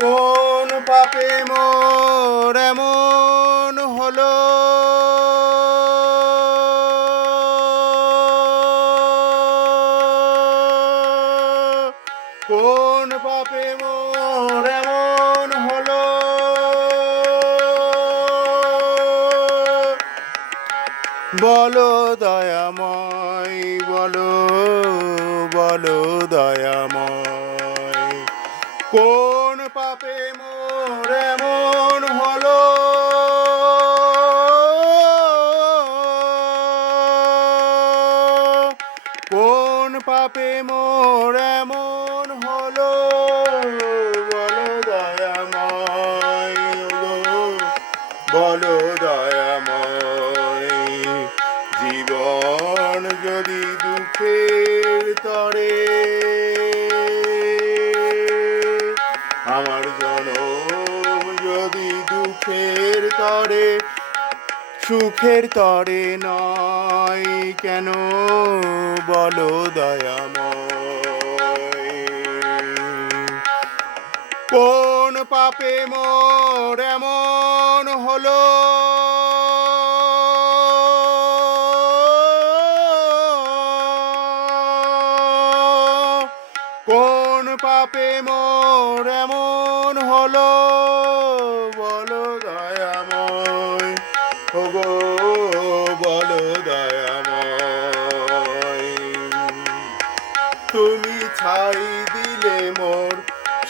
কোন পাপে মোর এমন হলো, কোন পাপে মোর এমন হলো, বলো দয়াময়, বলো বলো দয়াময়। কোন পাপে মোর এমন হলো, কোন পাপে মোর এমন হলো, বলো দয়াময় গো, বলো দয়াময়। জীবন যদি দুঃখের তরে, আমার জনম যদি দুঃখের তরে, সুখের তরে নয় কেন, বলো দয়াময়। কোন পাপে মোর এমন হলো, কোন পাপে মোর এমন হলো, বলো দয়াময় ওগো, বলো দয়াময়। তুমি ছাই দিলে মোর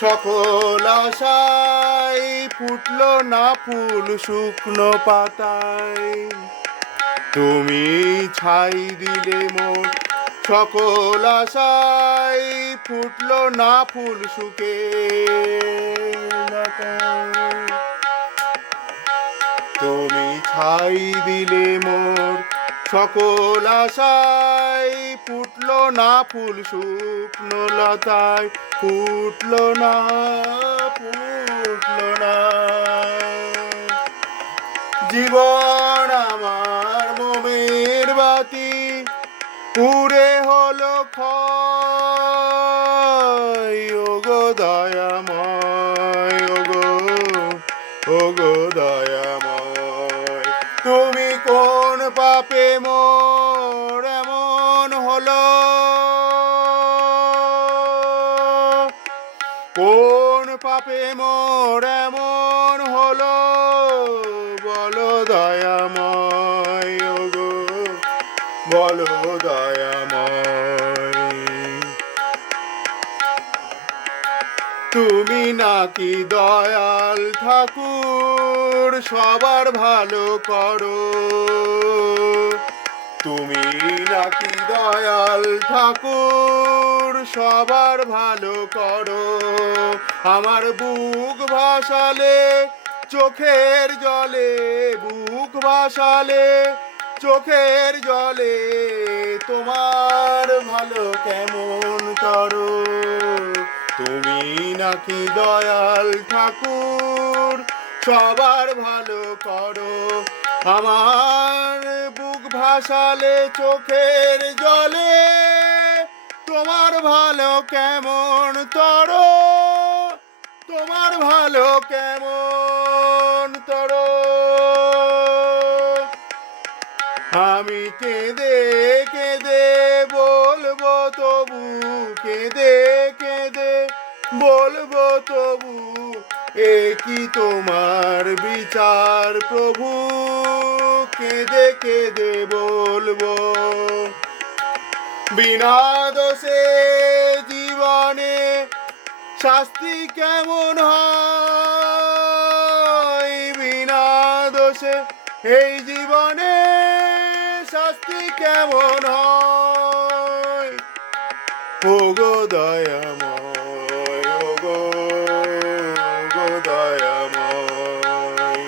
সকল আশায়, ফুটলো না ফুল শুকনো পাতায়। তুমি ছাই দিলে মোর সকল আশায়, ফুটলো না ফুল শুকে লতায়। তুমি ছাই দিলে মোর সকল আশায়, ফুটলো না ফুল শুকনো লতায়, ফুটলো না, ফুটলো না। জীবন আমার মোমের বাতি, পুড়ে হলো ক্ষয়, ওগো দয়াময় ওগো, ওগো দয়াময়। তুমি কোন পাপে মোর এমন হলো, কোন পাপে মোর এমন হলো, বলো দয়াময় ওগো, বলো দয়াময়। তুমি নাকি দয়াল ঠাকুর, সবার ভালো করো। তুমি নাকি দয়াল ঠাকুর, সবার ভালো করো। আমার বুক ভাসালে চোখের জলে, বুক ভাসালে চোখের জলে, তোমার ভালো কেমন করো। তুমি নাকি দয়াল ঠাকুর, সবার ভালো করো। আমার বুক ভাসালে চোখের জলে, তোমার ভালো কেমন তরো, তোমার ভালো কেমন তরো। আমি কেঁদে কেঁদে বলবো তবু, কেঁদে কেঁদে বলবো তবু, এ কি তোমার বিচার প্রভু, কেঁদে কেঁদে বলবো। বিনা দোষে জীবনে শাস্তি কেমন হয়, বিনা দোষে এই জীবনে শাস্তি কেমন হয়, ওগো দয়াময় ওগো, ওগো দয়াময়।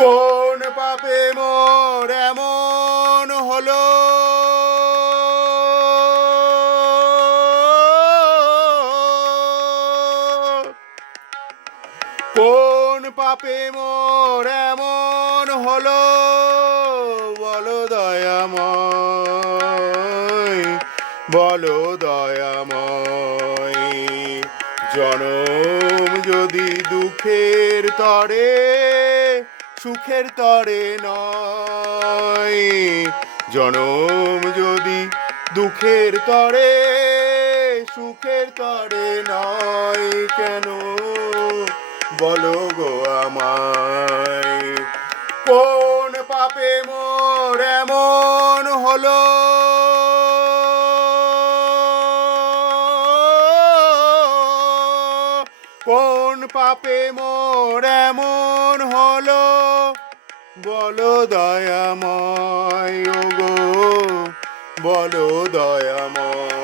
কোন পাপে মোর এমন হলো, কোন পাপে মোর এমন হলো, বলো দয়াময়, বলো দয়াময়। জনম যদি দুঃখের তরে সুখের তরে নয়, জনম যদি দুঃখের তরে সুখের তরে নয়, কেন বলো গো আমায়? কোন পাপে মোর এমন হলো, কোন পাপে মোর এমন হলো, বলো দয়াময় ওগো, বলো দয়াময়।